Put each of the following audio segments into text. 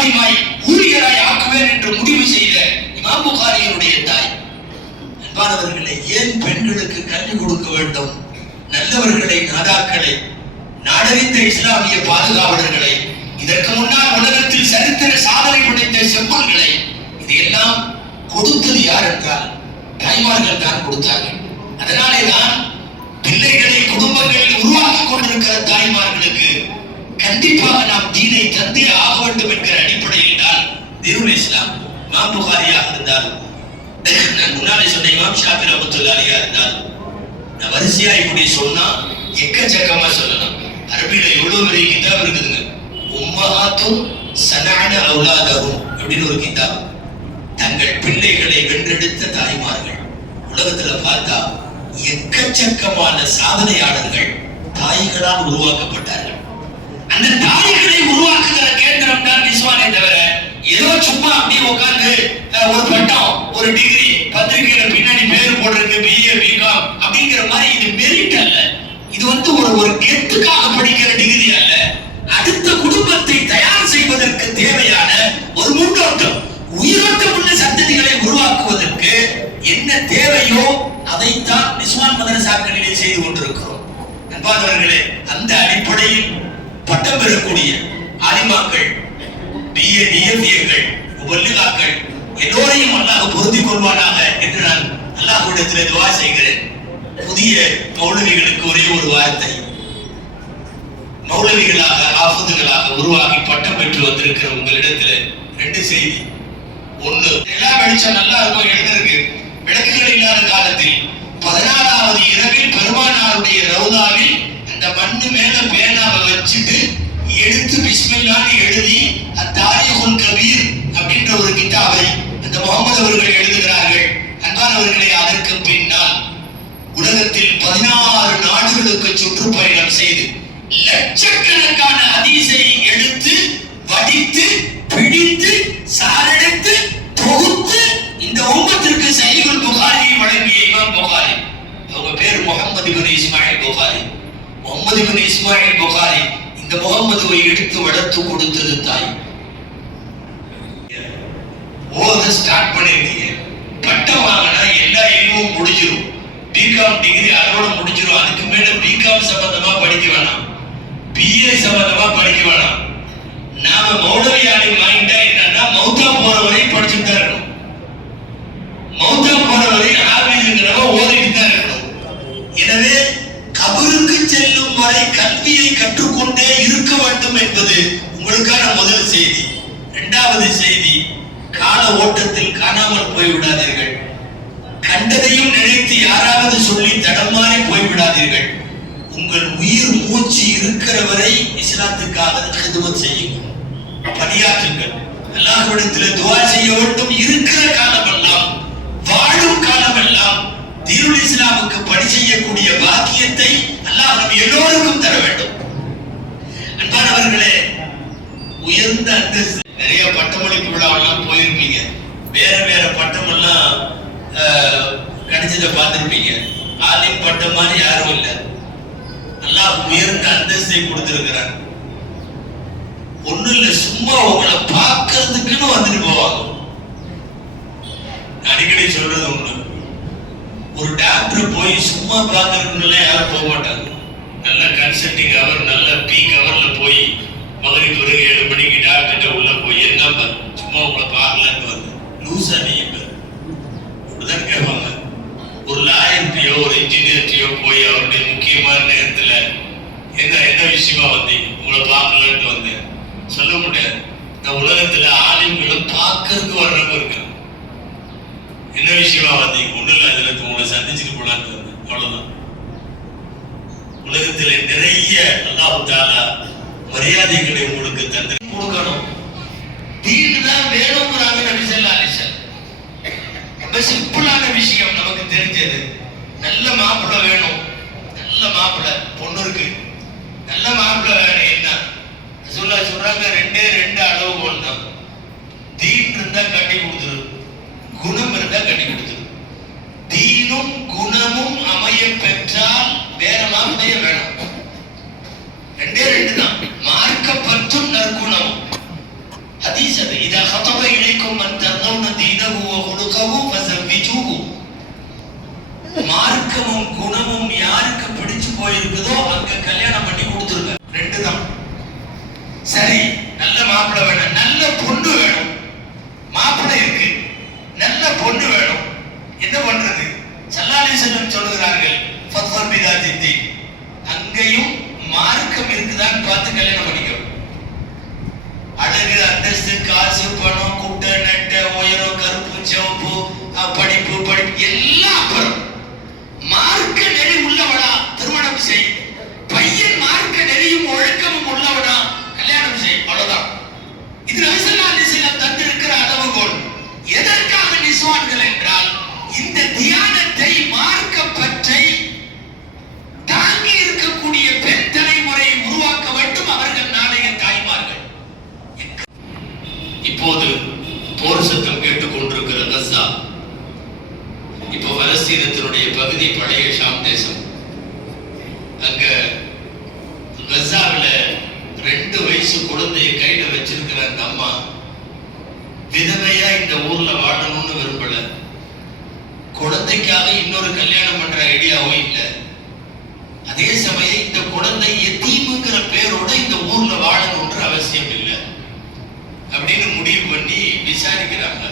காதிமாய் ஊழியராய் ஆக்குவேன் என்று முடிவு செய்த இமாம் புகாரியினுடைய தாய். அன்பானவர்களே, ஏன் பெண்களுக்கு கல்வி கொடுக்க வேண்டும்? நல்லவர்களை, நாதாக்களை, நாடறிந்த இஸ்லாமிய பாதுகாவலர்களை, இதற்கு முன்னால் உலகத்தில் சரித்திர சாதனை படைத்த செம்மல்களை, இதையெல்லாம் கொடுத்தது யார் என்றால் தாய்மார்கள் தான் கொடுத்தார்கள். அதனாலே தான் பிள்ளைகளை குடும்பங்களில் உருவாக்கி கொண்டிருக்கிற தாய்மார்களுக்கு கண்டிப்பாக நாம் தீனை தந்தே ஆக வேண்டும் என்கிற அடிப்படையில் தான் தீனுல் இஸ்லாம். இமாம் புகாரியாக இருந்தாலும், நான் முன்னாலே சொன்ன இமாம் ஷாஃபி ரஹ்மத்துல்லாஹி இருந்தாலும், நான் வரிசையா இப்படி சொன்னா எக்கச்சக்கமா சொல்லலாம். அரபியில எவ்வளவு பெரிய கிதாப் இருக்குதுங்க. உம்மஹாத்துன் ஸனஅன அவுலாதஹும் அப்படின்னு ஒரு கிதாப். தங்கள் பிள்ளைகளை வென்றெடுத்த தாய்மார்கள். உலகத்துல பார்த்தா எக்கச்சக்கமான சாதனையாளர்கள் தாய்களால் உருவாக்கப்பட்டார்கள். அந்த தாய்களை உருவாக்குகிற கேந்திரம் தான் நிஸ்வானே தவிர ஏதோ சும்மா அப்படியே உட்கார்ந்து ஒரு பட்டம், ஒரு டிகிரி, பத்திரிகையில பின்னாடி பேர் போடுறதுக்கு பிஏ, பிகாம் அப்படிங்கிற மாதிரி இது மெரிட் அல்ல. இது ஒரு கெத்துக்காக படிக்கிற டிகிரி அல்ல. அடுத்த குடும்பத்தை தயார் செய்வதற்கு தேவையான ஒரு முன்னோட்டம், உயிரோட்டம் உள்ள சந்ததிகளை உருவாக்குவதற்கு என்ன தேவையோ அதைத்தான் நிஸ்வான் மதரசாக்களிலே செய்து கொண்டிருக்கிறோம். அன்பானவர்களே, அந்த அடிப்படையில் பட்டம் பெறக்கூடிய ஆலிமாக்கள், பிஏ, டிஎஃப்ஏக்கள், முபல்லிகாக்கள் எல்லோரையும் அல்லாஹ் பொருந்திக் கொள்வானாக என்று நான் அல்லாஹ்விடத்திலே துஆ செய்கிறேன். புதிய மௌலவிகளுக்கு ஒரே ஒரு வார்த்தை, மௌலவிகளாக, ஆஃபதுகளாக உருவாகி பட்டம் பெற்று வந்திருக்கிற உங்களிடத்துல ரெண்டு செய்தி. ஒண்ணு, எல்லா வெளிச்சம் நல்லா இருக்கும் எழுதிருக்கு. விளக்குகள் இல்லாத காலத்தில் 16வது இரவில் பெருமானாருடைய ரவுதாவில் அந்த மண்ணு மேல பேனாவை வச்சுட்டு எடுத்து பிஸ்மில்லாஹ் எழுதி அத்தாரிகுல் கபீர் அப்படின்ற ஒரு கிதாபை அந்த முகமது அவர்கள் எழுதுகிறார்கள். அன்பானவர்களே, அதற்கு பின்னால் உலகத்தில் 16 நாடுகளுக்கு சுற்றுப்பயணம் செய்து லட்சக்கணக்கான ஹதீஸை எடுத்து வடித்து பிடித்து சாரெடுத்து தொகுத்து இந்த உம்மத்திற்கு சஹீஹுல் புகாரியை வழங்கிய இமாம் புகாரி. அவங்க பேர் முஹம்மது இப்னு இஸ்மாயில் புகாரி. முஹம்மது இப்னு இஸ்மாயில் புகாரி இந்த முகமதுவை எடுத்து வளர்த்து கொடுத்தது தாய். ஓத ஸ்டார்ட் பண்ணிருக்கீங்க, பட்டம் வாங்கினா எல்லா இல்மும் முடிஞ்சிடும். பிகாம் டிகிரி அதோட முடிஞ்சிடும். அதுக்கு மேல பிகாம் சம்பந்தமா படிக்க வேணாம், பிஏ சம்பந்தமா படிக்க வேணாம். நாம மௌலவி ஆலிம் வாங்கிட்டா என்னன்னா மௌத்தா போற வரையும் படிச்சுட்டு தான் இருக்கணும். மௌத்தா போற வரையும் ஆபீஸ்ங்கிறவ ஓதிட்டு தான் இருக்கணும். எனவே கபருக்கு செல்லும் வரை கல்வியை கற்றுக்கொண்டே இருக்க வேண்டும் என்பது உங்களுக்கான முதல் செய்தி. இரண்டாவது செய்தி, கால ஓட்டத்தில் காணாமல் போய்விடாதீர்கள். கண்டதையும் நினைத்து யாராவது சொல்லி தடமாறி போய்விடாதீர்கள். உங்கள் உயிர் மூச்சு இருக்கிற வரை இஸ்லாத்துக்காக ஹிதுமத் செய்யுங்கள், பணியாற்றுங்கள். அல்லாஹ்விடத்தில் துஆ செய்ய வேண்டும். இருக்கிற காலமெல்லாம், வாழும் காலமெல்லாம் தீனுல் இஸ்லாமுக்கு பணி செய்யக்கூடிய பாக்கியத்தை அல்லாஹ் நம் எல்லோருக்கும் தர வேண்டும். அன்பானவர்களே, உயர்ந்த அந்தஸ்து நிறைய பட்டமளிப்பு விழாவெல்லாம் போயிருப்பீங்க. வேற வேற பட்டம் எல்லாம் கிடைச்சதை பார்த்திருப்பீங்க. ஆலிம் பட்டம் மாதிரி யாரும் இல்லை. அல்லாஹ் உயர்ந்த அந்தஸ்தை கொடுத்திருக்கிறார். ஒண்ணும் இல்ல, சும்மா உங்களை பார்க்கறதுக்குன்னு வந்துட்டு போவாங்க. அடிக்கடி சொல்றது ஒண்ணு, ஒரு டாக்டர் போய் சும்மா பார்க்கறதுக்குள்ள யாரும் போக மாட்டாங்க. நல்ல கன்சல்டிங் அவர், நல்ல பீக் அவர்ல போய் மகனுக்கு ஒரு 7 மணிக்கு டாக்டர் உள்ள போய் என்ன சும்மா உங்களை பார்க்கலான்னு வருது, லூசா நீங்க அப்படிதான் கேட்பாங்க. ஒரு லாயர்கிட்டயோ ஒரு இன்ஜினியர்கிட்டயோ போய் அவருடைய முக்கியமான நேரத்துல என்ன விஷயமா வந்தீங்க, உங்களை பார்க்கலான்ட்டு வந்தேன் சொல்ல முடியாது. இந்த உலகத்துல ஆலிம்களும் பார்க்கறதுக்கு வர்றவங்க இருக்காங்க. என்ன விஷயமா வந்தீங்க, ஒண்ணு இல்ல, அதுல உங்களை சந்திச்சுட்டு போலான்னு வந்தேன், அவ்வளவுதான். உலகத்துல நிறைய அல்லாஹ் தஆலா மரியாதைகளை உங்களுக்கு தந்து கொடுக்கணும். தீன் தான் வேணும்ங்கறாங்க நபி ஸல்லல்லாஹு அலைஹி வஸல்லம். ரொம்ப சிம்பிளான விஷயம் நமக்கு தெரிஞ்சது. நல்ல மாப்பிள்ளை வேணும், நல்ல மாப்பிள்ளை பொண்ணு இருக்கு, நல்ல மாப்பிள்ளை வேணும். என்ன ரசூலுல்லாஹ் சொல்றாங்க, ரெண்டே ரெண்டு அளவுகோல் தான். தீன் இருந்தா கட்டி கொடுத்துரு, குணம் இருந்தா கட்டி கொடுத்துரு. தீனும் குணமும் அமைய பெற்றால் வேற மாப்பிள்ளையே வேணும். ரெண்டே ரெண்டு தான், மார்க்க பற்றும் நற்குணமும். ஹதீஸ் இருக்குதோ அங்க கல்யாணம் பண்ணி கொடுத்துருங்க. 2 தான். சரி, நல்ல மாப்பிள்ளை வேணும், நல்ல பொண்ணு வேணும். மாப்பிள்ளை இருக்கு, நல்ல பொண்ணு வேணும். என்ன பண்றது? ஸல்லல்லாஹு அலைஹி வஸல்லம் சொல்லுகிறார்கள், ஃபத்வர் பிதாத்தி தீன். அங்கேயும் மார்க்கம் இருக்குதான்னு பார்த்து கல்யாணம் பண்ணிக்கணும். அழகு, அந்தஸ்து, காசு, பணம், குட்டை, நெட்டை, உயரம், கருப்பு, சிவப்பு, படிப்பு எல்லாம் அப்புறம். மார்க்க நெறி உள்ளவனா திருமணம் செய். பையன் மார்க்க நெறியும் ஒழுக்கமும் உள்ளவனா கல்யாணம் செய். அவ்வளவுதான். இது நபி ஸல்லல்லாஹு அலைஹி வஸல்லம் தந்திருக்கிற அளவுகோல். எதற்காக நிஸ்வான்கள் என்றால், இந்த தியானத்தை, மார்க்க பற்றை தாங்கி இருக்கக்கூடிய பெண் தலைமுறையை உருவாக்க வேண்டும். அவர்கள் நாளைய தாய்மார்கள். இப்போது போர் சத்தம் கேட்டுக் கொண்டிருக்கிற கஸா, இப்போ பலஸ்தீனத்தினுடைய பகுதி பழைய ஷாம் தேசம். அங்க கஸாவில 2 வயசு குழந்தையை கையில வச்சிருக்கிற அந்த அம்மா விதவையா இந்த ஊர்ல வாழணும்னு விரும்பல. குழந்தைக்காக இன்னொரு கல்யாணம் பண்ற ஐடியாவும் இல்லை. அதே சமயம் இந்த குழந்தை எத்தீமுங்கிற பேரோட இந்த ஊர்ல வாழணும்ன்ற அவசியம் இல்லை அப்படின்னு முடிவு பண்ணி விசாரிக்கிறாங்க.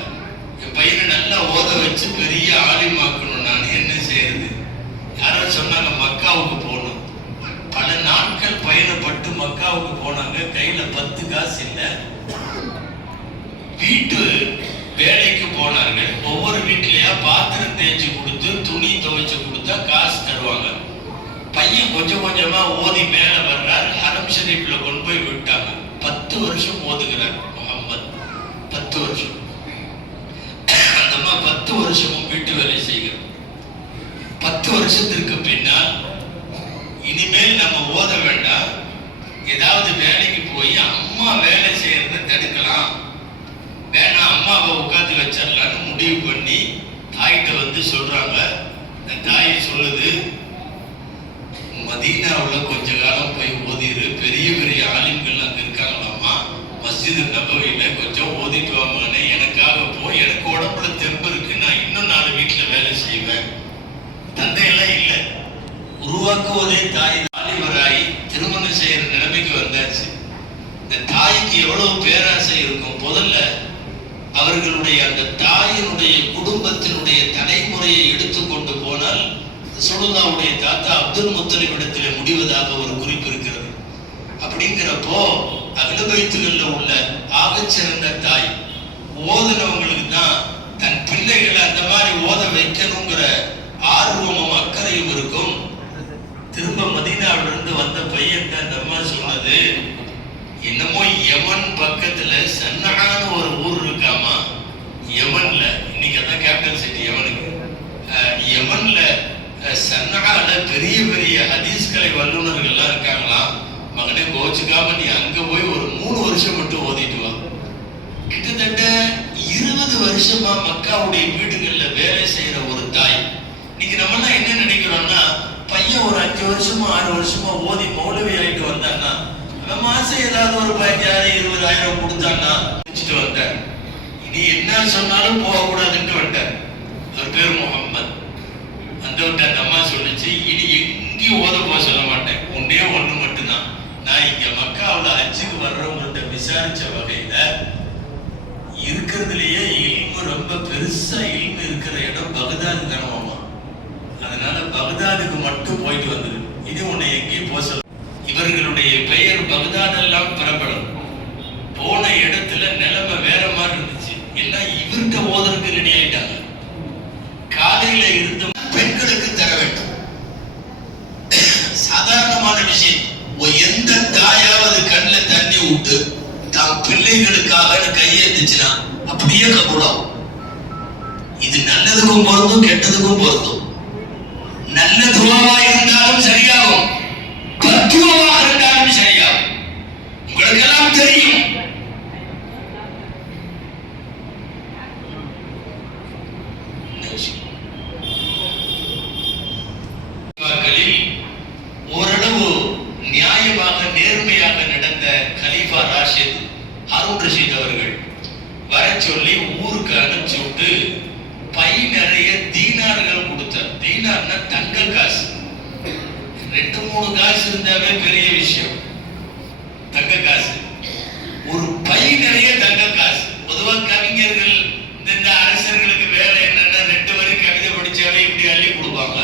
என் பையனை நல்லா ஓத வச்சு பெரிய ஆலிமாக்கணும், நான் என்ன செய்யறது? யாரோ சொன்னாங்க மக்காவுக்கு போகணும். பல நாட்கள் பயணப்பட்டு மக்காவுக்கு போனாங்க. கையில 10 காசு இல்லை. வீட்டு வேலைக்கு போனார்கள். ஒவ்வொரு வீட்லயா பாத்திரம் தேய்ச்சி கொடுத்து, துணி துவைச்சு கொடுத்தா காசு தருவாங்க. பையன் கொஞ்சம் கொஞ்சமா ஓதி மேல வர்றார். ஹரம் ஷரீஃப்ல கொண்டு போய் விட்டாங்க. 10 வருஷம் ஓதுகிறார் முகம்மது. 10 வருஷம். அந்த அம்மா 10 வருஷமும் வீட்டு வேலை செய்கிறோம். 10 வருஷத்திற்கு பின்னால் இனிமேல் நம்ம ஓத வேண்டாம், ஏதாவது வேலைக்கு போய் அம்மா வேலை செய்யறத தடுக்கலாம், வேணாம் அம்மாவை உட்காந்து வச்சிடலான்னு முடிவு பண்ணி தாய்கிட்ட வந்து சொல்றாங்க. இந்த தாய் சொல்லுது, மதீனாவில் கொஞ்ச காலம் போய் ஓதிரு, பெரிய பெரிய ஆலிம்கள் அங்க இருக்காங்களாமா, மஸ்ஜிது நபவியில கொஞ்சம் ஓதிட்டு வாங்கன்னு எனக்காக போய், எனக்கு உடம்புல தெம்பு இருக்கு, நான் இன்னும் 4 வீட்டுல வேலை செய்வேன். தந்தையெல்லாம் இல்லை, உருவாக்குவதே தாய். தாலிபராய் திருமணம் செய்யற நிலைமைக்கு வந்தாச்சு. இந்த தாய்க்கு எவ்வளவு பேராசை இருக்கும். முதல்ல அவர்களுடைய அந்த தாயினுடைய குடும்பத்தினுடைய தலைமுறையை எடுத்துக்கொண்டு போனால் ரசூலுல்லாஹ்வுடைய தாத்தா அப்துல் முத்தலிப் இடத்திலே முடிவதாக ஒரு குறிப்பு இருக்கிறது. அப்படிங்கிறப்போ அஹ்லு பைத்துகள்ல உள்ள ஆகச்சிறந்த தாய் ஓதுனவங்களுக்கு தான் தன் பிள்ளைகளை அந்த மாதிரி ஓத வைக்கணுங்கிற ஆர்வமும் அக்கறையும் இருக்கும். திரும்ப மதீனாவிலிருந்து வந்த பையன் அந்த அம்மா சொன்னது, என்னமோ யமன் பக்கத்துல சன்னஹான்னு ஒரு ஊர் இருக்காமா, யமன்ல, இன்னைக்கு அதான் கேபிட்டல் சிட்டி யமனுக்கு, யமன்ல சன்னஹால பெரிய பெரிய ஹதீஸ்கலை வல்லுநர்கள் எல்லாம் இருக்காங்களாம். மகனே கோச்சுக்காம நீ அங்க போய் ஒரு 3 வருஷம் மட்டும் ஓதிட்டு வா. கிட்டத்தட்ட 20 வருஷமா மக்காவுடைய வீடுகள்ல வேலை செய்யற ஒரு தாய். இன்னைக்கு நம்ம எல்லாம் என்ன நினைக்கிறோம்னா, பையன் ஒரு 5 வருஷமா 6 வருஷமா ஓதி மௌலவி ஆயிட்டு வந்தான்னா, மாசம் ஏதாவது ஒரு 15,000-20,000 கொடுத்தான்னா வச்சுட்டு வந்தார். இனி என்ன சொன்னாலும் போகக்கூடாதுன்னு வந்தார். அவர் பேர் முகம்மது. அந்த அம்மா சொல்லிச்சு, இனி எங்கேயும் ஓத போக சொல்ல மாட்டேன், ஒன்னே ஒண்ணு மட்டும்தான். நான் இங்க மக்காவுல ஹஜ்ஜுக்கு வர்றவங்கள்ட்ட விசாரிச்ச வகையில இருக்கிறதுலயே இல்மு ரொம்ப பெருசா இல்மு இருக்கிற இடம் பகதாது தானமாமா. அதனால பகதாதுக்கு மட்டும் போயிட்டு வந்தது. இது உன்னை எங்கேயும் போக சொல்ல. இவர்களுடைய பெயர் பகதாதெல்லாம் பிரபலம். போன இடத்துல நிலைமை வேற மாதிரி இருந்துச்சு. எல்லாம் இவர்கிட்ட ஓதற்கு ரெடி ஆயிட்டாங்க. காலையில இருந்த பெண்களுக்கு தர வேண்டும், சாதாரணமான விஷயம். எந்த தாயாவது கண்ணில் தண்ணி விட்டு தாம் பிள்ளைகளுக்காக கையெழுத்துச்சுன்னா அப்படியே கபூலம். இது நல்லதுக்கும் பொருந்தும், கெட்டதுக்கும் பொருந்தும். நல்ல துவாவா இருந்தாலும் சரியாகும், தத்துவமாக இருந்தாலும் சரியாகும். உங்களுக்கு எல்லாம் தெரியும். ஓரளவு நியாயமாக நேர்மையாக நடந்த கலீஃபா ராஷித் ஹாரூன் ரஷீத் அவர்கள் வர சொல்லி ஊருக்கு அனுப்பிச்சு விட்டு பை நிறைய தீனார்கள் கொடுத்தார். தீனார்னா தங்க காசு. 2-3 காசு இருந்தாவே பெரிய விஷயம். தங்க காசு, ஒரு பை நிறைய தங்க காசு. பொதுவா கவிஞர்கள் இந்த அரசர்களுக்கு வேலை என்னன்னா 2 வரி கவிதை படிச்சாவே இப்படி அள்ளி கொடுப்பாங்க.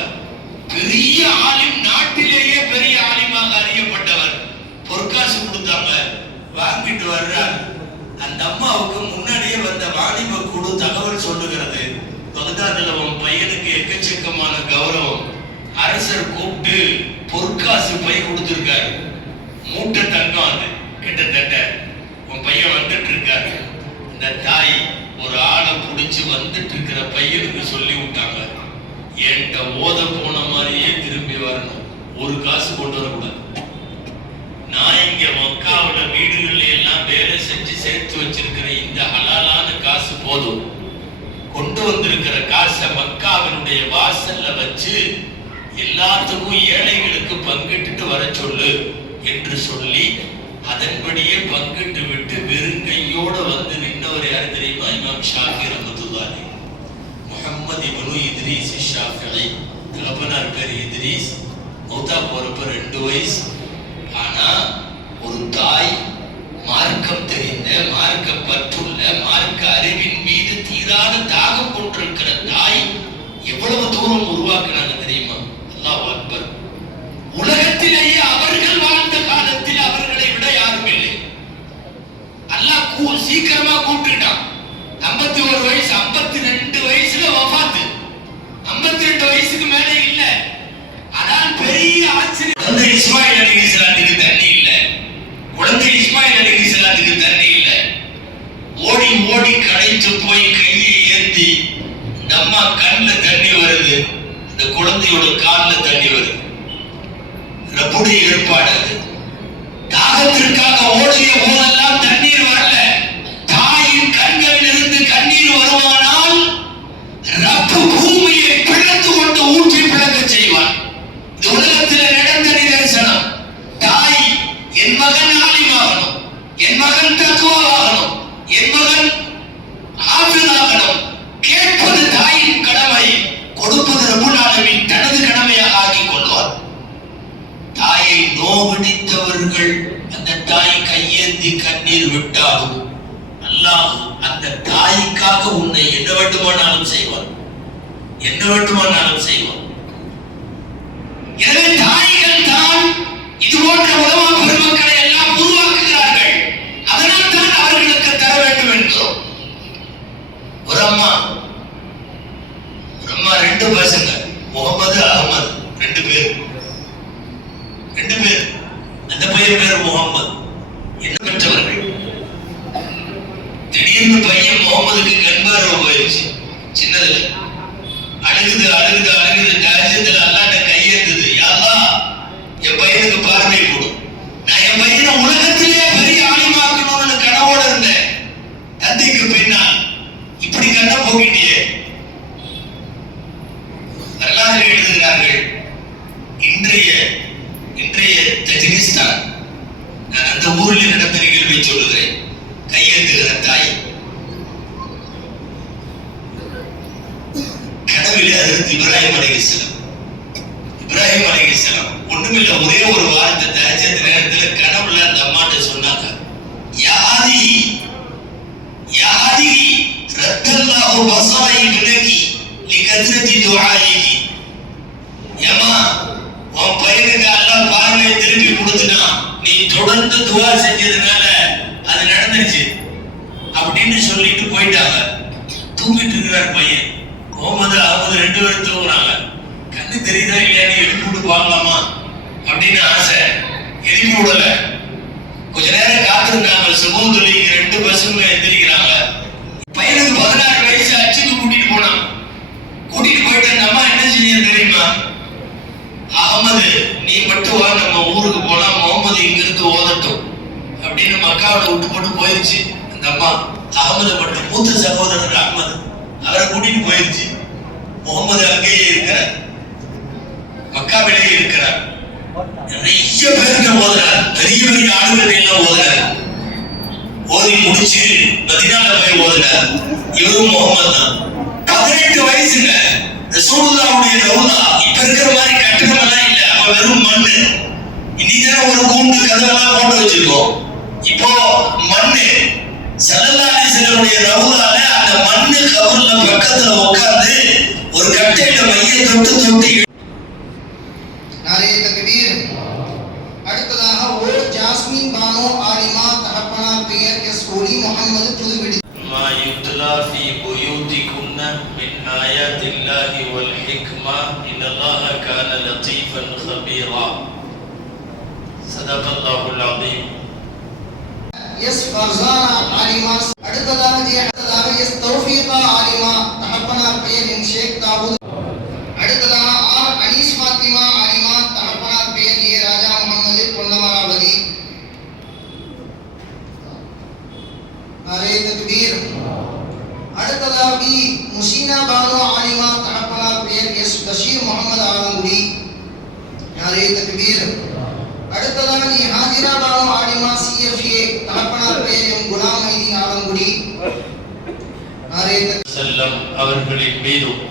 பெரிய ஆலிம், நாட்டிலேயே பெரிய ஆலிமாக அறியப்பட்டவர், பொற்காசு கொடுத்தாங்க, வாங்கிட்டு வர்றார். அந்த அம்மாவுக்கு முன்னாடியே வந்த வாணிப குழு தகவல் சொல்லுகிறது, பகதாதுல உன் பையனுக்கு எக்கச்சக்கமான கௌரவம், அரசர் கூப்பிட்டு பொற்காசு பை கொடுத்திருக்காரு, மூட்டை தங்கம், அது கிட்டத்தட்ட உன் பையன் வந்துட்டு இருக்காரு. இந்த தாய் ஒரு ஆளை பிடிச்சு வந்துட்டு இருக்கிற பையனுக்கு சொல்லி விட்டாங்க, என்கிட்ட ஓத போன மாதிரியே திரும்பி வரணும், ஒரு காசு கொண்டு வரக்கூடாது. நான் இங்க மக்காவோட வீடுகள்ல எல்லாம் வேலை செஞ்சு சேர்த்து வச்சிருக்கிற இந்த ஹலாலான காசு போதும், கொண்டு வந்திருக்கிற காசை மக்காவினுடைய வாசல்ல வச்சு எல்லாத்துக்கும் ஏழைகளுக்கு பங்கிட்டு வர சொல்லு என்று சொல்லி அதன்படியே பங்கிட்டு விட்டு வெறுங்கையோட வந்து நின்றவர் யார் தெரியுமா? இமாம் ஷாஃபி ரஹ்மத்துல்லாஹி. முஹம்மது இப்னு இத்ரீஸ் ஷாஃபிஈ, தகப்பனார் பேர் இத்ரீஸ், மௌத்தா போறப்ப 2 வயசு. ஆனா ஒரு தாய், மார்க்கம் தெரிந்த, மார்க்க பற்றுள்ள, மார்க்க அறிவின் மீது தீரான தாகம் கொண்டிருக்கிற தாய் எவ்வளவு தூரம் உருவாக்குனாங்க தெரியுமா? அல்லாஹ் அக்பர். உலகத்திலேயே அவர்கள் வாழ்ந்த காலத்தில் அவர்களை விட யாரும் இல்லை. அல்லாஹ் சீக்கிரமா கூப்பிட்டுட்டான். 51 வயசு, 52 வயசுல வஃபாத், 52 வயசுக்கு மேல இல்ல. அதான் பெரிய ஆச்சரியம். குழந்தை இஸ்மாயில் அலைஹிஸ்ஸலாத்துக்கு தண்ணி இல்ல, குழந்தை இஸ்மாயில் அலைஹிஸ்ஸலாத்துக்கு தண்ணி இல்ல. ஓடி ஓடி கடைச்சு போய் கையை ஏந்தி இந்த அம்மா கண்ணுல தண்ணி வருது, இந்த குழந்தையோட கால்ல தண்ணி வருது. ரப்புடைய ஏற்பாடு அது. தாகத்திற்காக ஓடிய போதெல்லாம் தண்ணீர் வரல. தாயின் கண்களில் இருந்து கண்ணீர் வருமானால் ரப்பு பூமியை பிளந்து கொண்டு ஊற்றி பிளக்க செய்வான். இந்த உலகத்தில் நடந்த நிதர்சனம். தாய், என் மகன் ஆலிமாகணும், என் மகன் தக்குவாகணும், என் மகன் ஆஃபிலாகணும், கேட்பது தாயின் கடமை, கொடுப்பது ரப்புல் ஆலமீன் தனது கடமையாக ஆக்கிக் கொள்வார். தாயை நோவடித்தவர்கள் அந்த தாய் கையேந்தி கண்ணீர் விட்டாலும் அல்லாஹ் அந்த தாய்க்காக உன்னை என்ன வேண்டுமானாலும் செய்வான், என்ன வேண்டுமானாலும் செய்வான். எனவே தாய்கள் தான் இது போன்ற உலமா பெருமக்களை எல்லாம் உருவாக்குகிறார்கள். அதனால் தான் அவர்களுக்கு தர வேண்டும் என்கிறோம். ஒரு அம்மா 2 பசங்க, முகமது அகமது, 2 பேர். அந்த பையன் பேர் முகமது. என்ன பெற்றவர்கள்? திடீர்னு பையன் முகமதுக்கு கண்பார்வை போயிடுச்சு. சின்னதுல அழுகுது அழுகுது அழுகுது. தஹஜ்ஜுதுல அல்லாஹ்ட்ட கையேந்துது, யா அல்லாஹ் என் பையனுக்கு பார்வை கொடு. நான் என் பையனை உலகத்திலே பெரிய ஆலிமாக்கணும்னு கனவோட இருந்தேன். தந்தைக்கு பின்னால் இப்படி கண்ண போகிட்டியே. வரலாறு எழுதுகிறார்கள், இன்றைய தஜிகிஸ்தான், நான் அந்த ஊரில் நடந்த நிகழ்வை சொல்லுகிறேன். கையேந்துகிற தாய் கனவிலே ஹஜ்ரத் இப்ராஹிம் அலைஹிஸ்ஸலாம் ஒண்ணுமில்ல, ஒரே ஒரு வார்த்தை தஹஜ்ஜுத் நேரத்துல கனவுல அந்த அம்மாட்ட சொன்னாங்க, யா ஹாதிஹி ரத்தல்லாஹு பஸாரி இப்னகி லிகத்ரதி துஆஇகி. யமா, உன் பையனுக்கு அல்லாஹ் பார்வையை திருப்பி கொடுத்துட்டான், நீ தொடர்ந்து துஆ செஞ்சதுனால அது நடந்துச்சு அப்படின்னு சொல்லிட்டு போயிட்டாங்க. தூங்கிட்டு இருக்கிறார் பையன். முகமது அகமது 2 பேரும் தூங்குறாங்க. கண்ணு தெரியுதா இல்லையான்னு எழுப்பி விட்டு பார்க்கலாமா அப்படின்னு ஆசை. எழுப்பி விடல. கொஞ்ச நேரம் காத்திருந்தாங்க. சுபோதுலி 2 பசங்க எந்திரிக்கிறாங்க. பையனுக்கு 16 வயசு அச்சுக்கு கூட்டிட்டு போனான். கூட்டிட்டு போயிட்டு அந்த அம்மா என்ன செய்ய தெரியுமா? அகமது, நீ மட்டும் வா, நம்ம ஊருக்கு போலாம், முகமது இங்கிருந்து ஓதட்டும் அப்படின்னு மக்காவோட விட்டு போட்டு போயிருச்சு. அந்த அம்மா அகமது மட்டும், மூத்த சகோதரர் அகமது, அவரை கூட்டிட்டு போயிருச்சு. முகமது அங்கேயே இருக்கிறார், மக்காவிலேயே இருக்கிறார். நிறைய பேருக்கு ஓதுறார், பெரிய பெரிய ஆளுநர்கள் எல்லாம் ஓதுறார். ஓதி முடிச்சு மதீனால போய் ஓதுறார். இவரும் முகமது தான். 18 வயசுல ரசூலுல்லாஹ்வுடைய ரவுலா இப்ப இருக்கிற மாதிரி கட்டணம் எல்லாம் இல்ல. அங்க வெறும் மண்ணு. இன்னைக்கு ஒரு கூண்டு கதவெல்லாம் போட்டு வச்சிருக்கோம். இப்போ மண்ணு ஸல்லல்லாஹு அலைஹி வஸல்லமுடைய ரவுலால அந்த மண்ணு கவர்ல பக்கத்துல உட்கார்ந்து ஒரு கட்டையில மைய தொட்டு நாரே தக்பீர். அடுத்ததாக ஓ ஜாஸ்மின் பானு ஆலிமா தகப்பனார் பெயர் எஸ் ஒலி முகமது புதுவிடி. மா யுத்லா ஃபீ புயூதிகுன்ன மின் ஆயாத்தில்லாஹி வல் ஹிக்மா இன்னல்லாஹ கான லதீஃபன் கபீரா. ஸதகல்லாஹுல் அஸீம். எஸ் ஃபர்சானா ஆலிமா. அடுத்ததாக எஸ் தௌஃபீகா ஆலிமா தகப்பனார் பெயர் என் ஷேக் தாவூத். அடுத்ததாக ஆர் அனீஸ் ஃபாத்திமா ஆலிமா தகப்பனார் பெயர் ஏ ராஜா முகமது பொன்னமராவதி. நாரே தக்பீர். அடுத்ததாக பி முசீனா பானு ஆலிமா தகப்பனார் பெயர் எஸ் பஷீர் முகமது ஆலங்குடி. நாரே தக்பீர். அடுத்ததாக நீ ஹாஜிரா பானு ஆலிமா சிஎஃப்ஏ தகப்பனார் பெயர் எம் குலாம் மைதீன் ஆலங்குடி. நாரே செல்லம் அவர்களின் மீதும்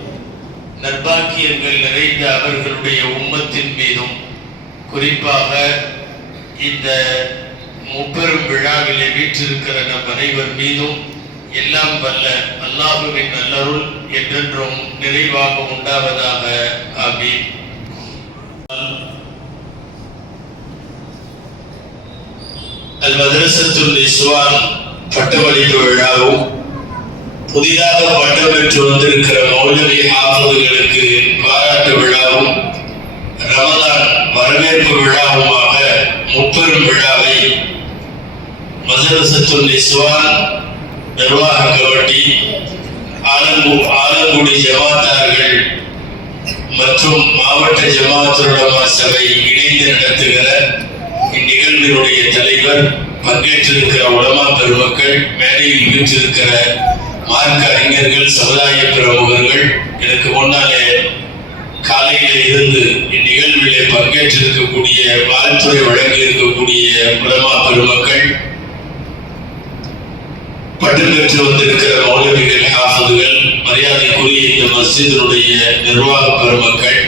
நற்பாக்கியங்கள் நிறைந்த அவர்களுடைய உம்மத்தின் மீதும் குறிப்பாக இந்த முப்பெரும் விழாவிலே வீற்றிருக்கிற நம் அனைவர் மீதும் எல்லாம் வல்ல அல்லாஹுவின் நல்லருள் என்றென்றும் நிறைவாக உண்டாவதாக. ஆமீன். அல் மதரசத்துல் நிஸ்வான் பட்டமளிப்பு விழாவும் புதிதாக பட்டம் பெற்று வந்திருக்கிற மௌலவி ஹாஃபிதுகளுக்கு பாராட்டு விழாவும் ரமலான் வரவேற்பு விழாவுமாக முப்பெரும் விழாவை மதரசத்துல் நிஸ்வான் நிர்வாக கமிட்டி, ஆலங்குடி ஜமாத்தார்கள் மற்றும் மாவட்ட ஜமாஅத்துல் உலமா சபை இணைந்து நடத்துகிற இந்நிகழ்வினுடைய தலைவர், பங்கேற்றிருக்கிற உலமா பெருமக்கள், மேடையில் வீற்றிருக்கிற மார்க்க அறிஞர்கள், சமுதாய பிரமுகர்கள், எனக்கு முன்னாலே காலையில இருந்து இந்நிகழ்விலே பங்கேற்றிருக்கக்கூடிய வாழ்த்துறை வழங்கி இருக்கக்கூடிய உலமா பெருமக்கள், பட்டம் பெற்று வந்திருக்கிற மௌலவிகள், ஹாஃபிதுகள், மரியாதைக்குரிய இந்த மஸ்ஜிதினுடைய நிர்வாக பெருமக்கள்,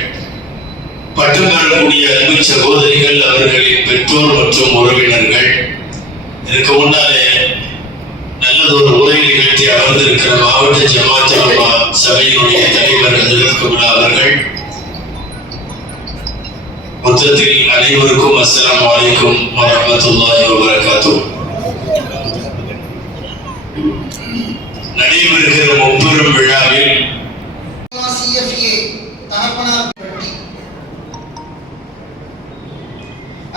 பட்டம் பெறக்கூடிய அன்பு சகோதரிகள், அவர்களின் பெற்றோர் மற்றும் உறவினர்கள், இதற்கு முன்னாலே நல்லதொரு உரை நிகழ்த்தி அமர்ந்திருக்கிற மாவட்ட ஜமாஅத் உலமா சபையினுடைய தலைவர் ஹஜ்ரத் அவர்கள், மொத்தத்தில் அனைவருக்கும் அஸ்ஸலாமு அலைக்கும் வரஹ்மத்துல்லாஹி வபரகாத்துஹு. நடைபெறுகிற முப்பெரும் விழாவில்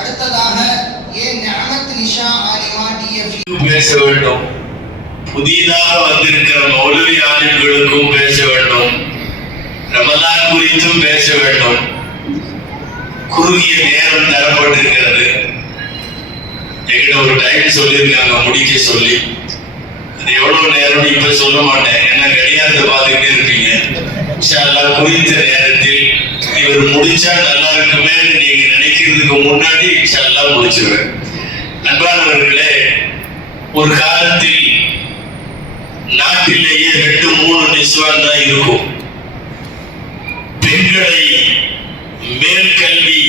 அடுத்ததாக ஏ நிஅமத் நிஷா ஆலிமா டிஎஃப் பேச வேண்டும். புதிதாக வந்திருக்கிற மௌலவி ஆலிம்களுக்கும் பேச வேண்டும். ரமலான் குறித்தும் பேச வேண்டும். குறுகிய நேரம் தரப்பட்டிருக்கிறது. என்கிட்ட ஒரு டைம் சொல்லியிருக்காங்க முடிக்க சொல்லி. அது எவ்வளவு நேரம் இப்ப சொல்ல மாட்டேன், ஏன்னா கடிகாரத்தை பார்த்துக்கிட்டே இருப்பீங்க. இன்ஷா அல்லாஹ் குறித்த நேரத்தில் இவர் முடிச்சா நல்லா இருக்குமே நீங்க நினைக்கிறதுக்கு முன்னாடி இன்ஷா அல்லாஹ் முடிச்சிருவேன். அன்பானவர்களே, ஒரு காலத்தில் நாட்டிலேயே 2-3 நிஸ்வான் தான் இருக்கும். பெண்களை மேல் கல்வி,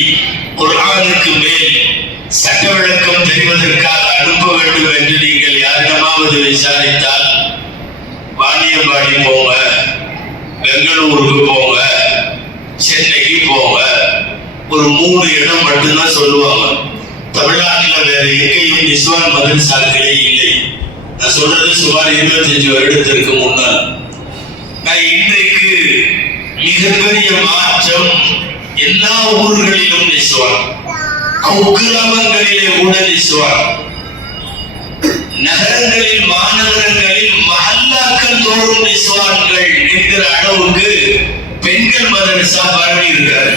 குர்ஆனுக்கு மேல் சட்ட விளக்கம் தெரிவதற்காக அனுப்ப வேண்டும் என்று நீங்கள் யாரிடமாவது விசாரித்தால், வாணியம்பாடி போங்க, பெங்களூருக்கு போங்க, சென்னைக்கு போங்க, ஒரு 3 இடம் மட்டும்தான் சொல்லுவாங்க. தமிழ்நாட்டில் வேற எங்கேயும் நிஸ்வான் மதரசாக்களே இல்லை. நான் சொல்றது சுமார் 25 வருடத்திற்கு முன்னால். இன்றைக்கு மிகப்பெரிய மாற்றம். எல்லா ஊர்களிலும் நிஸ்வான், குக்கிராமங்களிலே கூட நிஸ்வான், நகரங்களில், மாநகரங்களில், மஹல்லாக்கள் தோறும் நிஸ்வான்கள் என்கிற அளவுக்கு பெண்கள் மதரசா பரவி இருக்கிறார்.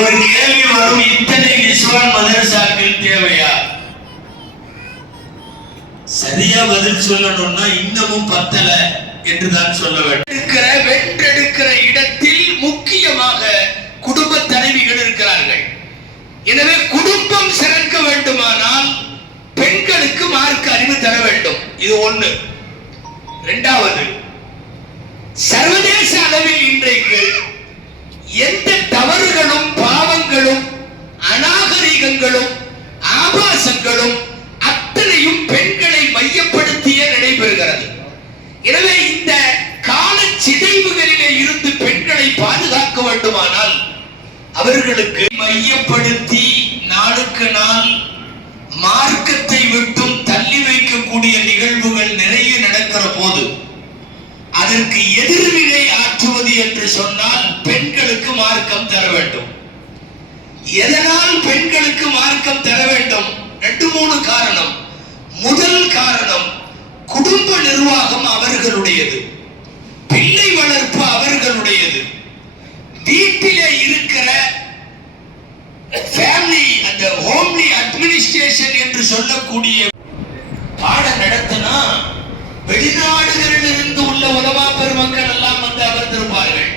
ஒரு கேள்வி வரும், இத்தனை நிஸ்வான் மதரசாக்கள் தேவையா? சரியா பதில் சொல்லணும்னா இன்னமும் பத்தல என்றுதான் சொல்ல வேண்டும். வென்றெடுக்கிற இடத்தில் முக்கியமாக குடும்ப தலைவிகள் இருக்கிறார்கள். எனவே குடும்பம் சிறக்க வேண்டுமானால் பெண்களுக்கு மார்க்க அறிவு தர வேண்டும். இது ஒண்ணு. இரண்டாவது, சர்வதேச அளவில் இன்றைக்கு எந்த தவறுகளும் நாகரிகங்களும் ஆபாசங்களும் அத்தனையும் பெண்களை மையப்படுத்தியே நடைபெறுகிறது. எனவே இந்த கால சிதைவுகளிலே இருந்து பெண்களை பாதுகாக்க வேண்டுமானால் அவர்களுக்கு மையப்படுத்தி நாளுக்கு நாள் மார்க்கத்தை விட்டும் தள்ளி வைக்கக்கூடிய நிகழ்வுகள் நிறைய நடக்கிற போது அதற்கு எதிர்வினை ஆற்றுவது என்று சொன்னால் பெண்களுக்கு மார்க்கம் தர வேண்டும். எதனால் பெண்களுக்கு மார்க்கம் தர வேண்டும்? 2-3 காரணம். முதல் காரணம், குடும்ப நிர்வாகம் அவர்களுடையது, பிள்ளை வளர்ப்பு அவர்களுடையது. வீட்டிலே இருக்கிற ஃபேமிலி அந்த ஹோம்லி அட்மினிஸ்ட்ரேஷன் என்று சொல்லக்கூடிய பாடம் நடத்தினா வெளிநாடுகளில் இருந்து உள்ள உலமா பெருமக்கள் எல்லாம் வந்து அமர்ந்திருப்பார்கள்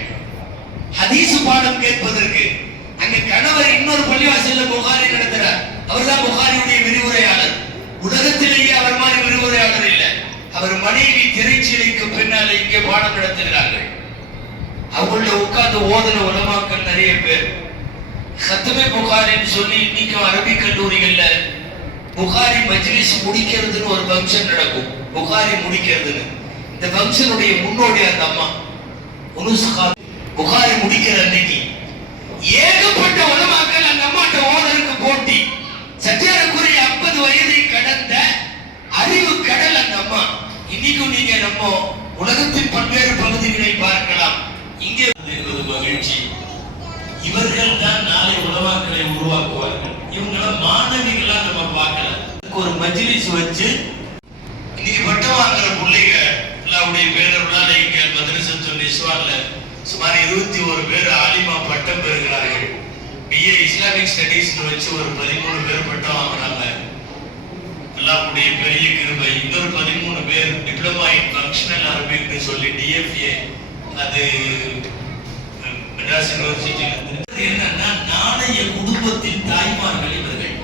ஹதீஸ் பாடம் கேட்பதற்கு. அங்க கணவர் இன்னொரு பள்ளிவாசல்ல புகாரி நடத்துறார். அவர்தான் புகாரியுடைய விரிவுரையாளர். உலகத்திலேயே அவர் மாதிரி விரிவுரையாளர் இல்லை. அவர் மனைவி திரைச்சீலைக்கு பின்னால இங்கே பாடம் நடத்துகிறார்கள். அவங்கள உட்கார்ந்து ஓதுன உலமாக்கள் நிறைய பேர். சத்தமே புகாரின்னு சொல்லி இன்னைக்கு அரபி கல்லூரிகள்ல புகாரி மஜ்லிஸ் முடிக்கிறதுன்னு ஒரு ஃபங்க்ஷன் நடக்கும். புகாரி முடிக்கிறதுன்னு இந்த ஃபங்க்ஷனுடைய முன்னோடி அந்த அம்மா புகாரி முடிக்கிற அன்னைக்கு ஏகப்பட்ட உலமாக்கள் அந்த அம்மாட்ட ஓதருக்கு போட்டி. சத்தியாரக்குரிய 50 வயதை கடந்த அறிவு கடல் அந்த அம்மா. இன்னைக்கும் நீங்க நம்ம உலகத்தின் பல்வேறு பகுதிகளை பார்க்கலாம். இங்கே என்பது மகிழ்ச்சி. இவர்கள் தான் நாளை உலமாக்களை உருவாக்குவார்கள். இவங்கள மாணவிகளா நம்ம பார்க்கல. ஒரு மஜ்லிஸ் வச்சு இன்னைக்கு பட்டம் வாங்குற பிள்ளைங்க எல்லாருடைய பேரர்களால இங்க மதரசத்துல் இஸ்வான்ல சுமார் 21 பேர் ஆலிமா பட்டம் பெறுகிறார்கள். BA இஸ்லாமிக் ஸ்டடீஸ்னு வச்சு ஒரு 13 பேர் பட்டம் வாங்குறாங்க. எல்லாருடைய பெரிய கிருபை. இன்னொரு 13 பேர் டிப்ளமா இன் ஃபங்க்ஷனல் அரபிக்னு சொல்லி DFA அது மெட்ராஸ் யூனிவர்சிட்டி. என்னன்னா நாளைய குடும்பத்தின் தாய்மார்கள் இவர்கள்.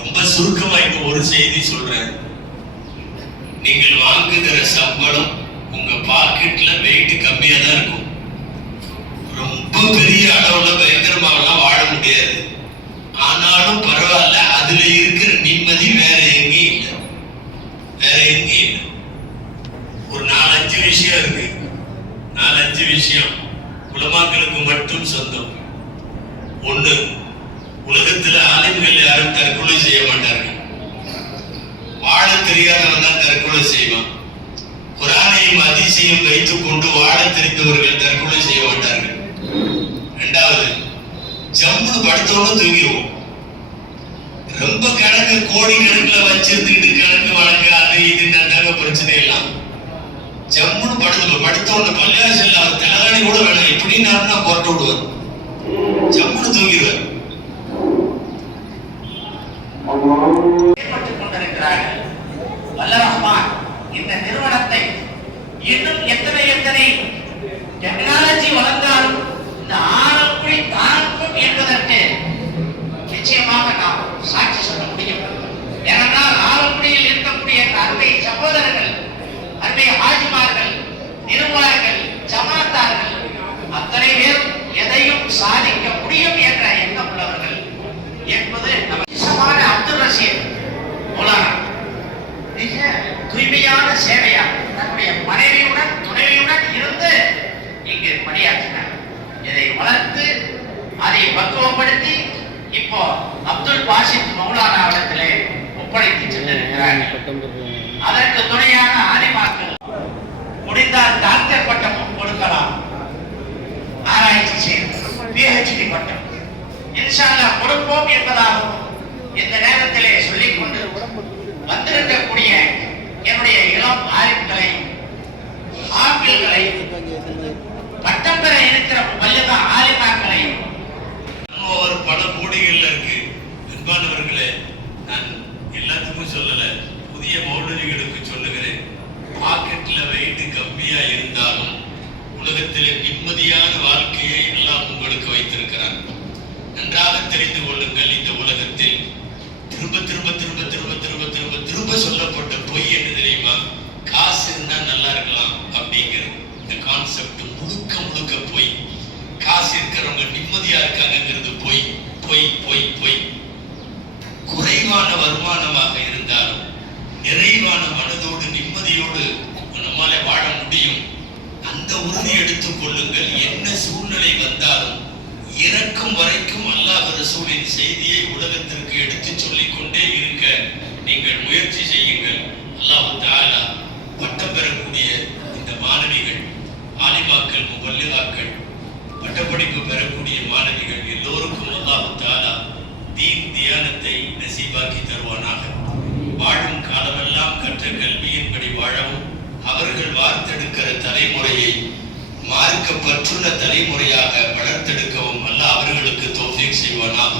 ரொம்ப சுருக்கமா இங்க ஒரு செய்தி சொல்றேன். நீங்கள் வாங்குகிற சம்பளம் உங்க பாக்கெட்ல வெயிட் கம்மியா தான் இருக்கும். ரொம்ப பெரிய அளவுல பயங்கரமாவெல்லாம் வாழ முடியாது. ஆனாலும் பரவாயில்ல, அதுல இருக்கிற நிம்மதி வேற எங்கேயும் இல்லை. வேற எங்கேயும் இல்லை. ஒரு 4-5 விஷயம் இருக்கு. 4-5 விஷயம் உலமாக்களுக்கு மட்டும் சொந்தம். 1, உலகத்துல ஆலிம்கள் யாரும் தற்கொலை செய்ய மாட்டார்கள். வாழ தெரியாதவன் தான் தற்கொலை செய்வான். குர்ஆனையும் ஹதீஸையும் வைத்துக் கொண்டு வாழ தெரிந்தவர்கள் தற்கொலை செய்ய மாட்டார்கள். 2வது, ஜம்முன்னு படுத்தோன்னு தூங்கிடுவோம். ரொம்ப கணக்கு கோடி கணக்குல வச்சிருந்துட்டு கணக்கு வழக்கு அது இது நடந்தாங்க பிரச்சனை எல்லாம். ஜம்முன்னு படுத்தோன்னு பள்ளியாசல்ல அவர் தலைகாணி கூட வேணாம், இப்படி நேரம்னா புரட்டு விடுவார். ஜம்முன்னு தூங்கிடுவார். இந்த நிறுவனத்தை இன்னும் எத்தனை டெக்னாலஜி வளர்ந்தாலும் இந்த ஆரம்பி தாக்கும் என்பதற்கு நிச்சயமாக நாம் சாட்சி சொல்ல முடியும். ஏனென்றால் ஆரம்பியில் இருக்கக்கூடிய அருமை சகோதரர்கள், அருமை ஹாஜிமார்கள், நிர்வாகிகள், ஜமாத்தார்கள் அத்தனை பேரும் எதையும் சாதிக்க முடியும் என்ற எண்ணம் உள்ளவர்கள் என்பது சமான அப்துல் ரஷீத் மௌலானா மிக தூய்மையான சேவையா தன்னுடைய மனைவியுடன் துணைவியுடன் இருந்து இங்கு பணியாற்றினார். இதை வளர்த்து அதை பக்குவப்படுத்தி இப்போ அப்துல் பாசித் மௌலானா இடத்திலே ஒப்படைத்து சென்றிருக்கிறார். அதற்கு துணையாக ஆலிமாக்கள் முடிந்தால் டாக்டர் பட்டமும் கொடுக்கலாம். ஆராய்ச்சி செய்து PhD பட்டம் இன்ஷா அல்லாஹ் கொடுப்போம் என்பதாகவும் இந்த நேரத்திலே சொல்லிக் கொண்டு வந்திருக்கக்கூடிய என்னுடைய இளம் ஆலிம்களை, ஆட்களை, பட்டம் பெற இருக்கிற வல்லதா ஆலிமாக்களை பல கோடிகள்ல இருக்கு. அன்பானவர்களே, நான் எல்லாத்துக்கும் சொல்லல, புதிய மௌலவிகளுக்கு சொல்லுகிறேன். பாக்கெட்ல வெயிட் கம்மியா இருந்தாலும் உலகத்திலே நிம்மதியான வாழ்க்கையை எல்லாம் உங்களுக்கு வைத்திருக்கிறார். நன்றாக தெரிந்து கொள்ளுங்கள். இந்த உலகத்தில் திரும்ப திரும்ப திரும்ப திரும்ப திரும்ப திரும்ப திரும்ப சொல்லப்பட்ட பொய் என்ன தெரியுமா? காசு இருந்தா நல்லா இருக்கலாம் அப்படிங்கிற இந்த கான்செப்ட் முழுக்க முழுக்க பொய். காசு இருக்கிறவங்க நிம்மதியா இருக்காங்கிறது பொய் பொய் பொய் பொய். வருமானமாக இருந்தாலும் நிறைவான மனதோடு நிம்மதியோடு நம்மால வாழ முடியும். அந்த உறுதி எடுத்துக் கொள்ளுங்கள். என்ன சூழ்நிலை வந்தாலும் இறக்கும் வரைக்கும் அல்லாஹ் ரசூலின் செய்தியை உலகத்திற்கு எடுத்துச் சொல்லிக் கொண்டே இருக்க நீங்கள் முயற்சி செய்யுங்கள். அல்லாஹ் தஆலா பட்டம் பெறக்கூடிய இந்த மாணவிகள், ஆலிமாக்கள், முபல்லிகாக்கள், பட்டப்படிப்பு பெறக்கூடிய மாணவிகள் எல்லோருக்கும் அல்லாஹ் தஆலா தீன் தியானத்தை நசீபாக்கி தருவானாக. வாழும் காலமெல்லாம் கற்ற கல்வியின்படி வாழவும் அவர்கள் வார்த்தெடுக்கிற தலைமுறையை மார்க்கப்பற்றுள்ள தலைமுறையாக வளர்த்தெடுக்கவும் அல்லாஹ் அவர்களுக்கு தௌஃபீக் செய்வானாக.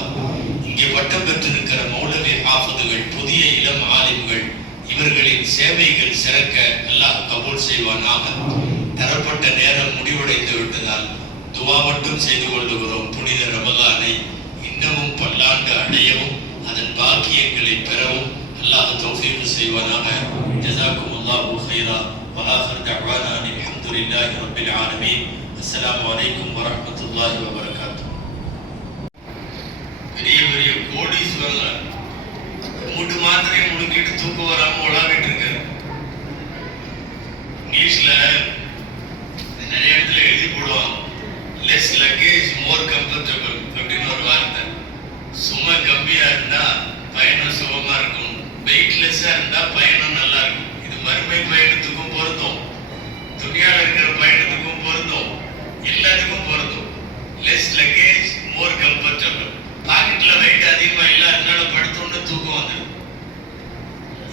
இங்கே பட்டம் பெற்றிருக்கிற மௌலவி ஹாஃபிதுகள், புதிய இளம் ஆலிம்கள், இவர்களின் சேவைகள் சிறக்க அல்லாஹ் கபூல் செய்வானாக. தரப்பட்ட நேரம் முடிவடைந்து விட்டதால் துவா மட்டும் செய்து கொள்ளுகிறோம். புனித ரமலானை இன்னமும் பல்லாண்டு அடையவும் அதன் பாக்கியங்களை பெறவும் அல்லாஹ் தௌஃபீக் செய்வானாக. ஜஸாக்குமுல்லாஹு கைரா வ ஆகிரு தஅவானா அல்ஹம்துலில்லாஹி ரப்பில் ஆலமீன். அஸ்ஸலாமு அலைக்கும் வ ரஹ்மத்துல்லாஹி வ பரகாத்துஹு. பெரிய பெரிய கோடீஸ்வரர் மூட்டு மாத்திரை முழுங்கிட்டு தூக்கம் வராம உலாவிட்டு இருக்காரு. இங்கிலீஷ்ல நிறைய இடத்துல எழுதி போடுவாங்க, லெஸ் லக்கேஜ் மோர் கம்ஃபர்டபுள் அப்படின்னு ஒரு வார்த்தை. சும்மா கம்மியா இருந்தா பயணம் சுகமா இருக்கும், வெயிட்லெஸ்ஸா இருந்தா பயணம் நல்லா இருக்கும். இது மறுமை பயணத்துக்கும் பொருந்தும், துணியால இருக்கிற பயணத்துக்கும் பொருந்தும், எல்லாத்துக்கும் பொருந்தும். லெஸ் லக்கேஜ் மோர் கம்ஃபர்டபுள். பாக்கெட்ல வெயிட் அதிகமா இல்ல, அதனால படுத்தோன்னு தூக்கம் வந்துடும்.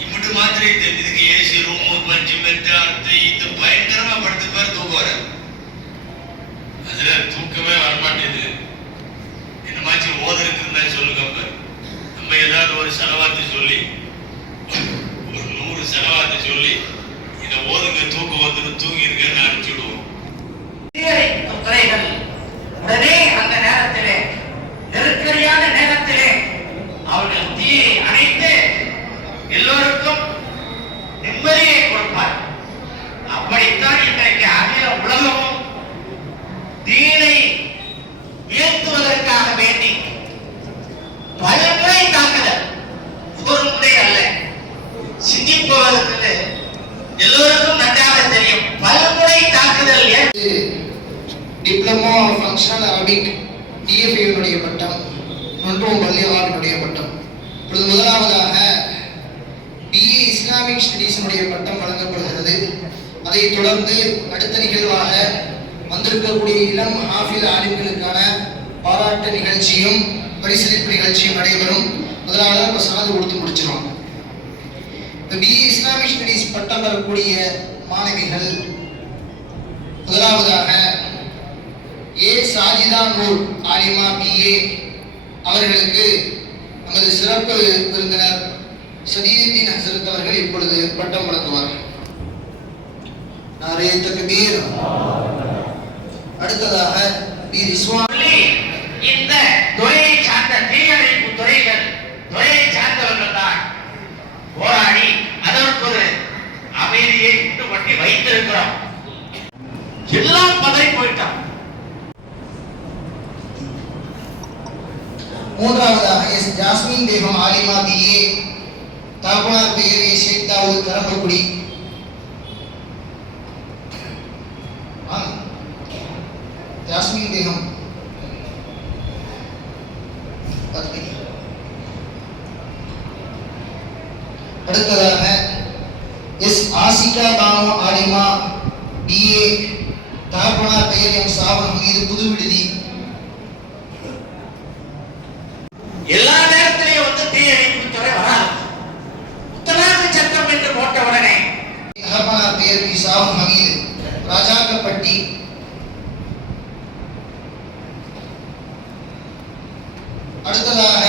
இப்படி மாத்திரை இதுக்கு ஏசி ரூமு, பஞ்சு மெட்டு, அடுத்து இது பயங்கரமா படுத்து பாரு, தூக்கம் வராது. அதுல தூக்கமே வரமாட்டேது. என்னமாச்சு ஓதருக்கு இருந்தா சொல்லுங்க. நம்ம ஏதாவது ஒரு செலவாத்து சொல்லி, ஒரு 100 செலவாத்து சொல்லி இதை ஓதுங்க, தூக்கம் வந்து தூங்கி இருக்கேன்னு அனுப்பிச்சுடுவோம். உடனே அந்த நேரத்திலே, நெருக்கடியான நேரத்திலே அவர்கள் தீயை அணைத்து எல்லோருக்கும் நிம்மதியை கொடுப்பார். அப்படித்தான் இன்றைக்கு அகில உலகமும் தீனை உயர்த்துவதற்காக வேண்டி பல முறை தாக்குதல், ஒரு முறை அல்ல. சிந்திப்பவர்களுக்கு எல்லோருக்கும் நன்றாக தெரியும், பல முறை தாக்குதல். டிப்ளமோ ஃபங்க்ஷனல் அரபிக் டிஎஃப்ஏனுடைய பட்டம், நொன்றும் பள்ளிவாரினுடைய பட்டம். இப்பொழுது முதலாவதாக பிஏ இஸ்லாமிக் ஸ்டடீஸினுடைய பட்டம் வழங்கப்படுகிறது. அதைத் தொடர்ந்து அடுத்த நிகழ்வாக வந்திருக்கக்கூடிய இளம் ஹாஃபில் ஆலிம்களுக்கான பாராட்டு நிகழ்ச்சியும் பரிசளிப்பு நிகழ்ச்சியும் நடைபெறும். முதலாவது நம்ம சாது கொடுத்து முடிச்சிருவோம். பிஏ இஸ்லாமிக் ஸ்டடீஸ் பட்டம் பெறக்கூடிய மாணவிகள் முதலாவதாக ஏ சாஜிதா நூர் ஆலிமா பிஏ அவர்களுக்கு நமது சிறப்பு விருந்தினர் சதீதுத்தீன் ஹசரத் அவர்கள் இப்பொழுது பட்டம் வழங்குவார்கள். நாரே தக்பீர். அடுத்ததாக பி ரிஸ்வான். இந்த துறையை சார்ந்த தீயணைப்பு துறையை சார்ந்தவர்கள் தான் போராடி அதற்கு ஒரு அமைதியை உண்டு பண்ணி வைத்திருக்கிறோம். எல்லாம் பதறி போயிட்டோம். மூன்றாவதாக எஸ் ஜாஸ்மின் பேகம் ஆலிமா பிஏ, தாப்பனார் பெயர் ஏ ஷேக் தாவூத் கரம்பக்குடி. ஜாஸ்மின் பேகம் அடுத்ததாக எஸ் ஆசிகா பானு ஆலிமா பிஏ, தாப்பனார் பெயர் எம் சாவன் மீது புது விடுதி. எல்லா நேரத்திலையும் வந்து தீயணைப்பு துறை வராது. உத்தரவாத சட்டம் என்று போட்ட உடனே தாப்பனார் பெயர் பி சாவன் ஹமீது, ராஜாக்கப்பட்டி. அடுத்ததாக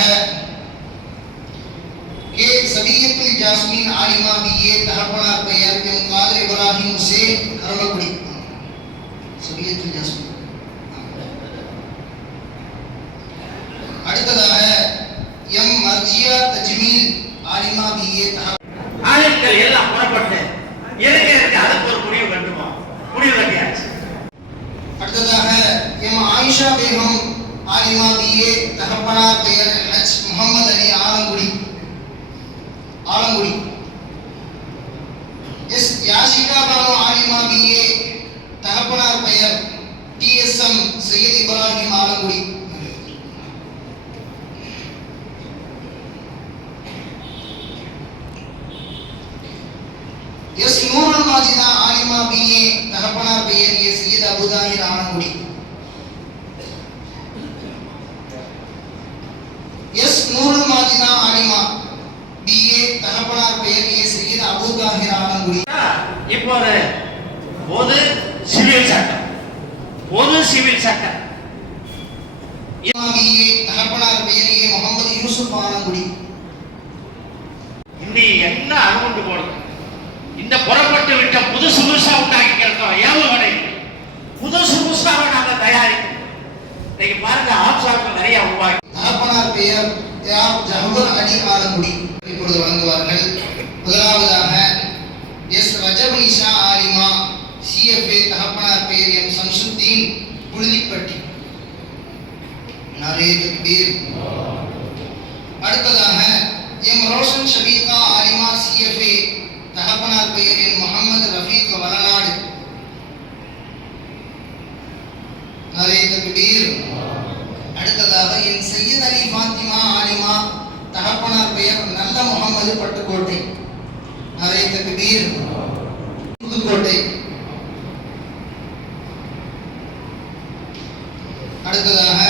கே சபியத்துல் ஜாஸ்மின் ஆலிமா பிஏ, தகப்பனார் பெயர் எம் காதர் இப்ராஹிம் ஹுசேன் கரம்பக்குடி. சபியத்துல் ஜாஸ்மின். அடுத்ததாக எம் மர்ஜியா தஜ்மீல் ஆலிமா பிஏ, ஆளுங்கள் எல்லாம் புறப்பட்டு எனக்கு அதுக்கு ஒரு முடிவு கட்டுவோம். முடிவு கட்டியாச்சு. அடுத்ததாக எம் ஆயிஷா பேகம் ஆலிமா பிஏ, தகப்பனார் பெயர் ஹஜ் முகமது அலி ஆலங்குடி. ஆலங்குடி. எஸ் யாஷிகா பானு ஆலிமா பிஏ, தகப்பனார் பெயர் டிஎஸ்எம் சையத் இப்ராஹிம் ஆலங்குடி. எஸ் நூருல் மாஜிதா ஆலிமா பிஏ, தகப்பனார் பெயர் ஏ சையத் அபுதாஹிர் ஆலங்குடி. எஸ் நூருல் மாஜிதா ஆலிமா பிஏ, தகப்பனார் பெயர் ஏ சையத் அபுதாஹிர் ஆலங்குடி. இப்போது பொது சிவில் சட்டம், பொது சிவில் சட்டம் பிஏ, தகப்பனார் பெயர் ஏ முகமது யூசுப் ஆலங்குடி. இன்னி என்ன அனுமதி போடுது? இந்த புறப்பட்டு விட்ட புதுசு புதுசா உண்டாக்கிக்கிறோம் ஏவுகணை, புதுசு புதுசாக நாங்கள் தயாரிக்கிறோம். இன்னைக்கு பாருங்க ஆப்ஷாக்கள் நிறைய உருவாக்கி. தகப்பனார் பெயர் ஜஹபர் அலி ஆலங்குடி. இப்பொழுது வழங்குவார்கள். முதலாவதாக எஸ் ரஜபனிஷா ஆலிமா சிஎஃப்ஏ, தகப்பனார் பெயர் எம் சம்சுத்தீன் புழுதிப்பட்டி. நாரே தக்பீர். அடுத்ததாக எம் ரோஷன் ஷபீகா ஆலிமா சிஎஃப்ஏ, தகப்பனார் பெயர் என் முகமது ரஃபீக் வளநாடு. நாரே தக்பீர். அடுத்ததாக என் சையத் அலி ஃபாத்திமா ஆலிமா, தகப்பனார் பெயர் நல்ல முகமது பட்டுக்கோட்டை. நாரே தக்பீர். புதுக்கோட்டை. அடுத்ததாக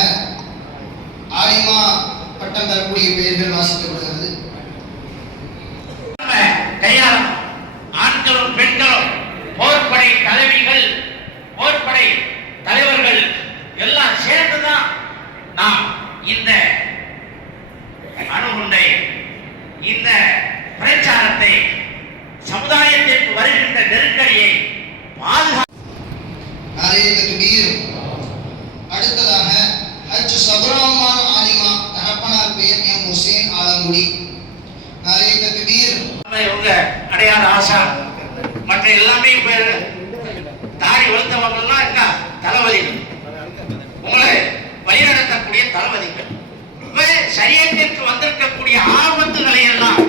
ஆலிமா பட்டம் பெறக்கூடிய பெயர்கள் வாசிக்கப்படுகிறது. கையாளம் ஆண்களும் பெண்களும் போர்படை தலைவிகள், போர்படை தலைவர்கள் எல்லாம் சேர்ந்துதான் நாம் இந்த அணுகுண்டை, இந்த பிரச்சாரத்தை, சமுதாயத்திற்கு வருகின்ற நெருக்கடியை நாரே தக்பீர். அடுத்ததாக ஹஜ் சபுரஹ்மான் ஆலிமா, தகப்பனார் பெயர் எம் ஹுசைன் ஆலங்குடி. நாரே தக்பீர். உங்க அடையாள ஆசா மற்ற எல்லாமே தாடி வளர்த்தவங்க எல்லாம் என்ன தளபதிகள், உங்களை வழிநடத்தக்கூடிய தளபதிகள். சரியத்திற்கு வந்திருக்கக்கூடிய ஆபத்துகளை எல்லாம்